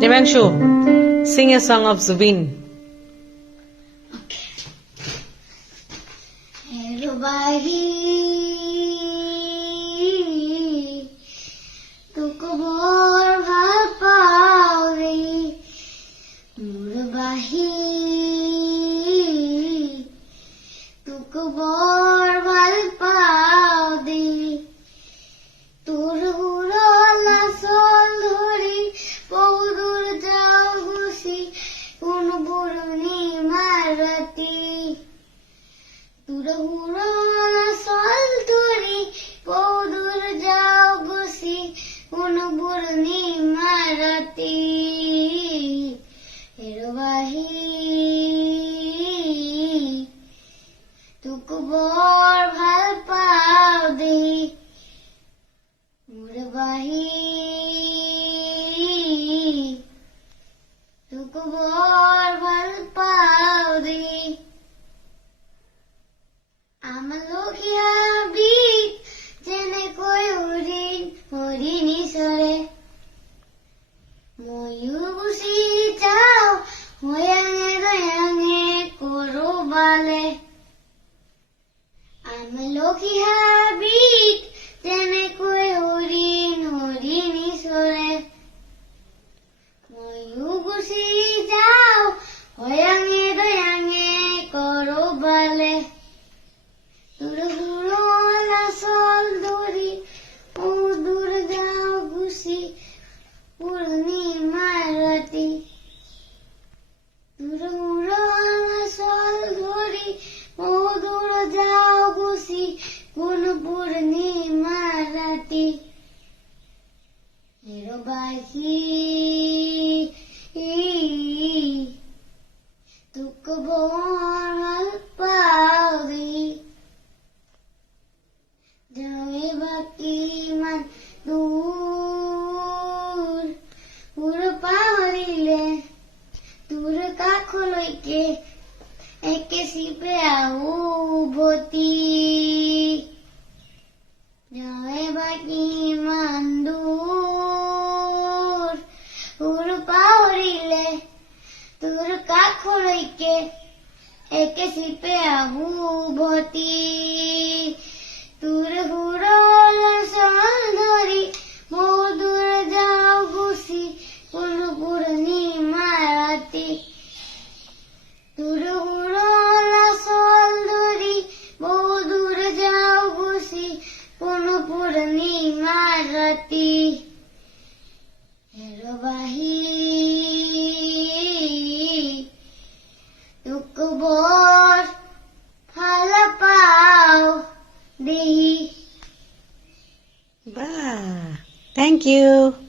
Devanshu, sing a song of Zubin. Rubahi, तुको मोर ভাল পাওরে মুরবাহি तुको मोर ভাল পাও দে তোর হুরলা সল ধরি বহুদূর যাও ঘুষি কোন বুড়নি মারতি তোর হুরলা সল ধরি বহুদূর যাও ঘুষি কোন বুড়নি মারতি রুবাহি তুকো বর ভাল পাও দে মুরবাহি তুকো বর ভাল পাও দে আমার লোকিয়া বিক জেনে কই হরিণ হরিণী সরে ময়ূর বুসি যাও হয়াঙে দয়াঙে করো বালে আমার লোকিয়া বিক জেনে কই হরিণ হরিণী সরে ময়ূর বুসি যাও হয়াঙে দয়াঙে করো বালে তোর হুরলা সল ধরি ও দূর যাও ঘুষি পূর্ণিমা রাতি তোর হুরলা সল ধরি ও দূর যাও ঘুষি কোন পূর্ণিমা রাতি রুবাহি তুকো বর পাও দে যাওয়ে বাকি মান দূর পুর পাহরিলে তোর কাখলৈকে একে সিপে আউ ভতি যাওয়ে বাকি মান দূর পুর পাহরিলে তোর কাখলৈকে একে সিপে আউ ভতি তোর হুরলা সল ধরি বহুদূর যাও ঘুষি কোন পূর্ণিমা রাতি তোর হুরলা সল ধরি বহুদূর যাও ঘুষি কোন পূর্ণিমা রাতি রুবাহি তুকো বর ভাল পাও দেহি Bah, thank you.